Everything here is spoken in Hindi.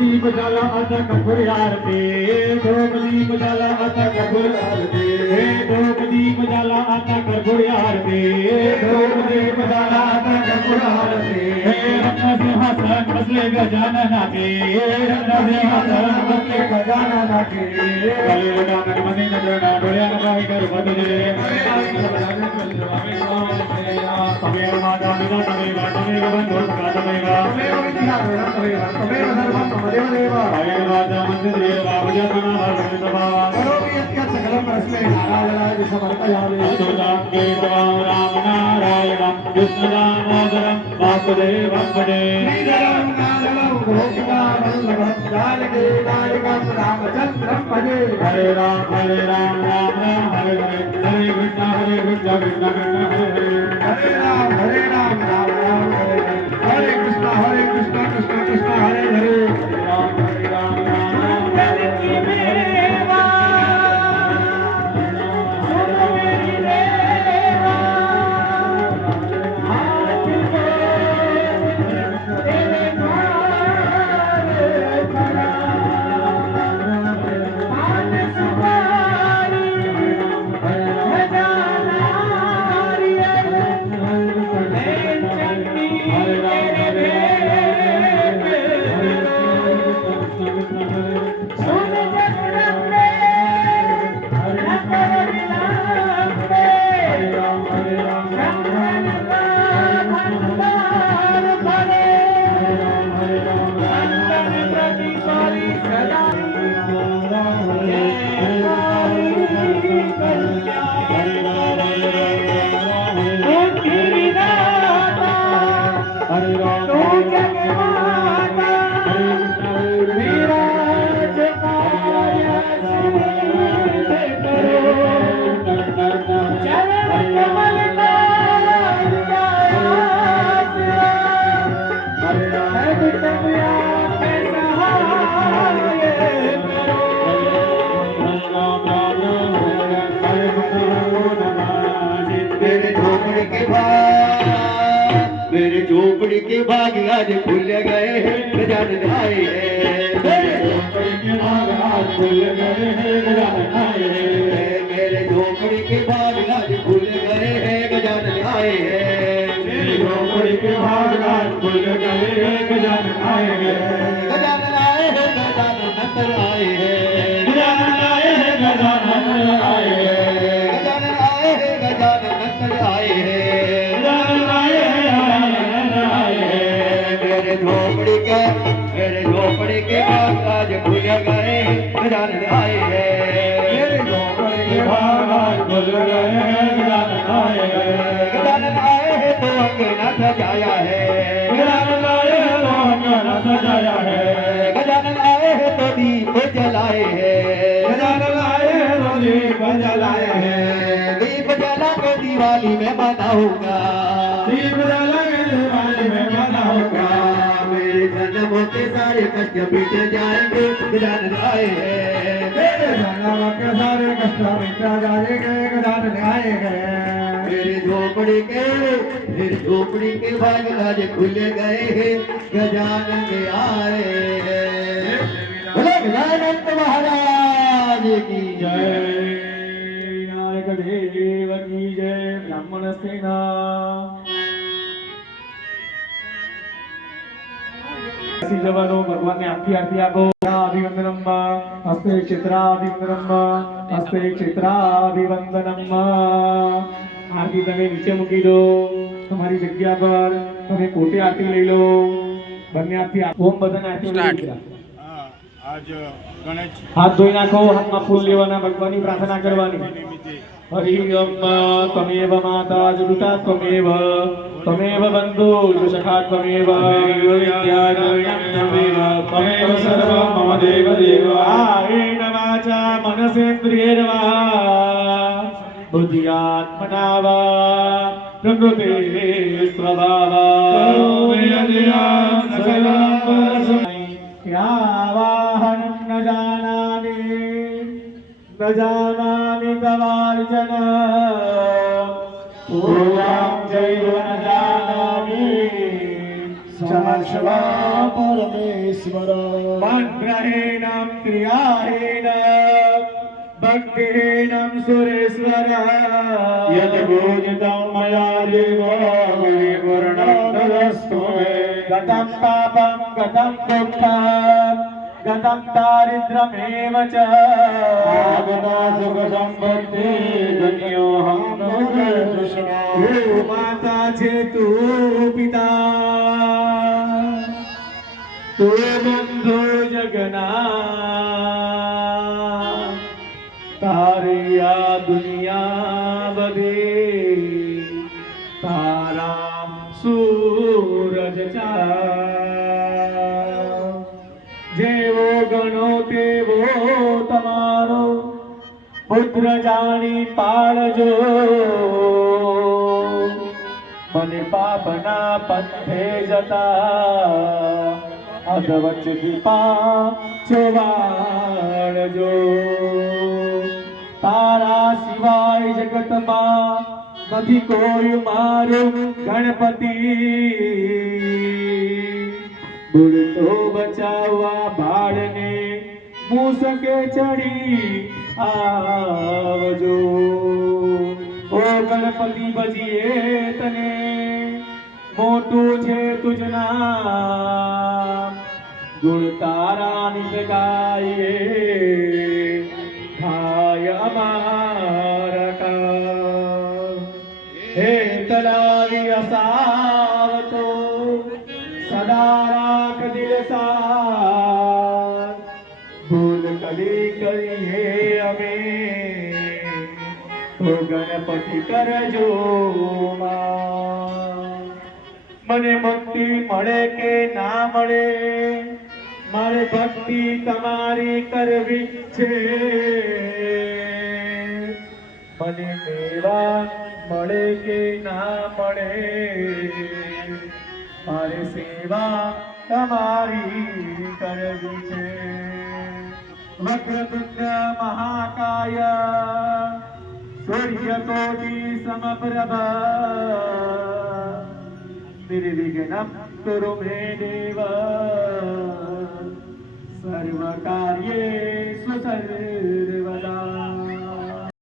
दीप जाला आता कपूर आरती धूप दीप जाला आता कपूर आरती धूप दीप जाला आता कपूर आरती धूप दीप जाला आता कपूर आरती रत्न सिंहासन बसले गजानना के रत्न सिंहासन बसले गजानना के गले लगान मनी नजर डोळ्यान काय कर बदले तमेव माता पिता तमेव तमेव बंधु सखा तमेव तमेव विद्या तमेव तमेव सर्वं तमेव देव तमेव राजा मंदिरे बाबुजनना भरतभावा करोमि यत् सकलं परस्मै नारायणाय समर्पयामि अस्तुतांगे राम नारायणं कृष्णदामोदरं वासुदेवं भजे श्रीधरं नारायणं गोपिकावल्लभं जानकी नायकं रामचन्द्रं भजे हरे राम राम राम हरे हरे हरे कृष्ण कृष्ण हरे हरे राम राम हरे हरे हरे कृष्ण कृष्ण कृष्ण हरे हरे हरे राम राम देवा सुन मेरी देवा हाथ तेरे द्वार खड़ा हाथ सुपारी मेरे झोपड़ी के भाग आज खुल गए हैं गजानन आए हैं मेरे झोपड़ी के भाग आज खुल गए हैं गजानन आए हैं मेरे झोपड़ी के भाग आज खुल गए हैं गजानन आए हैं मेरे झोपड़ी के भाग आज खुल गए हैं गजानन आए हैं गजानन आए हैं गजानन अंदर आए हैं गजानन आए हैं गजानन आए हैं गजानन आए हैं गजानन अंदर आए हैं मेरे झोपड़ी के भाग आज खुल गए गजानन आए हैं मेरे झोपड़ी के भाग आज खुल गए गजानन आए हैं गजानन आए हैं तो अंगना सजाया है गजानन आए हैं तो अंगना सजाया है गजानन आए हैं तो दीप जलाए हैं गजानन आए हैं तो दीप जलाए हैं दीप जला के दिवाली में मनाऊंगा मेरे जन्मों के सारे कष्ट मिट जाएंगे गजानन आए हैं मेरे जन्मों के सारे कष्ट मिट जाएंगे गजानन आए हैं मेरे झोपड़ी के भाग आज खुल गए हैं गजानन आए हैं बोलो गजानन महाराज की जय नायक देव की जय ब्राह्मण सेना जवानों भगवान ने आपकी आरती आपो अभिवंदनम हस्ते क्षेत्राभिवंदनम हस्ते क्षेत्राभिवंदनम आरती તમે નીચે મૂકી દો તમારી જગ્યા પર તમે પોતે આરતી લઈ લો બંને આરતી ઓમ બધાને આરતી લઈ લો आज गणेश હાથ ધોઈ નાખો હાથમાં ફૂલ લેવાના ભગવાનની પ્રાર્થના કરવાની હરિ ઓમ તમેવ માતા જગુતા તમેવ तमेव बंधु सखा तमेव विद्या तमेव तमेव सर्वं मम देव देव आयेन वाचा मनसेन्द्रियेण वा बुद्ध्यात्मना वा प्रकृते स्वभावा करोम्यदिया सकलं यावाहनं न जानामि तवार्चन पूर्वां जैव न जानामि समर्षवा परमेश्वर मन्त्रहेणं क्रियाहेण भक्तिहीनं सुरेश्वर यद् पूजितं मया देव पूर्णमस्तु मे गतं पापं गतं दुःखं गतं दारिद्र्यमेव च आगता सुखसम्पत्ति धन्योऽहं कृष्ण माता चेतु पिता तू बंधु जगना तारी आ दुनिया बदे तारा सूरज चा जेवो गणो तेवो तमारो पुत्र जानी पाळजो मने पापना पंथे जता अधवच दीपा चोवाणजो तारा सिवाय जगत मा नथी कोई मारो गणपति बुड़तो बचावा भाड़ने मूसके चढ़ी आवजो ओ गणपति बजिए तने मोटू छे तुझना गुण तारा नित गाये भाय अमारा का हे तलावी असावतो सदा राख दिल साथ भूल कभी करिए अमे तो गणपति करजो मने मुक्ति मळे के ना मळे मारे भक्ति तमारी करवी छे मने मेवा मळे के ना मळे मारे सेवा तमारी करवी छे वक्रतुंड महाकाय सूर्यकोटि समप्रभ निर्विघ्नं कुरु मे देव सर्वकार्येषु सर्वदा